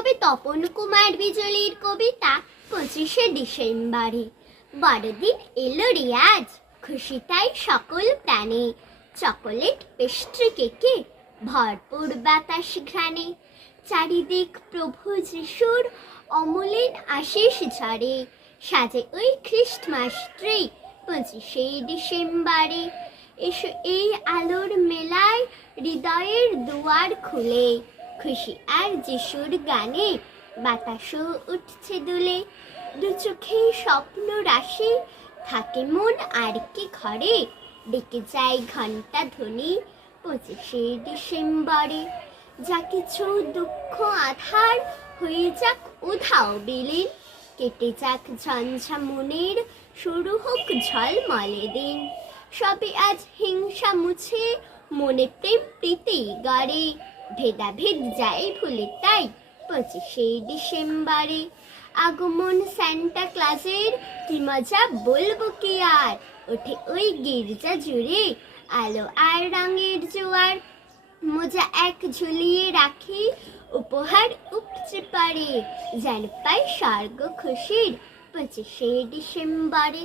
কবি তপন কুমার বিজলির কবিতা পঁচিশে ডিসেম্বরে। বড়দিন এলো রে আজ খুশি তাই সকল প্রাণে। চকোলেট, পেস্ট্রি কেকে, ভরপুর বাতাস ঘ্রাণে। চারিদিক প্রভু যিশুর অমলিন আশিস ঝরে। সাজে ওই খ্রিস্টমাস ট্রি পঁচিশে ডিসেম্বরে। এসো এই আলোর মেলায় হৃদয়ের দুয়ার খুলে। খুশি আর যিশুর গানে বাতাসও উঠছে দুলে। দু চোখে স্বপ্ন রাশি, থাকে মন আর কি ঘরে। ডেকে যায় ঘণ্টা ধ্বনি পঁচিশে ডিসেম্বরে। যা কিছু দুঃখ আধার, হয়ে যাক উধাও বিলীন। কেটে যাক ঝঞ্ঝা মনের শুরু হোক ঝলমলে দিন। সবে আজ হিংসা মুছে, মনে প্রেম প্রীতি গড়ে। ভেদাভেদ যায় ভুলে, তাই পঁচিশে ডিসেম্বরে আগমন স্যান্টা ক্লাসের কি মজা বলব কি আর? ওঠে ওই গির্জা জুড়ে আলো আর রঙের জোয়ার। মোজা এক ঝুলিয়ে রাখি, উপহার উপচে পারে যেন পাই স্বর্গ খুশির পঁচিশে ডিসেম্বরে।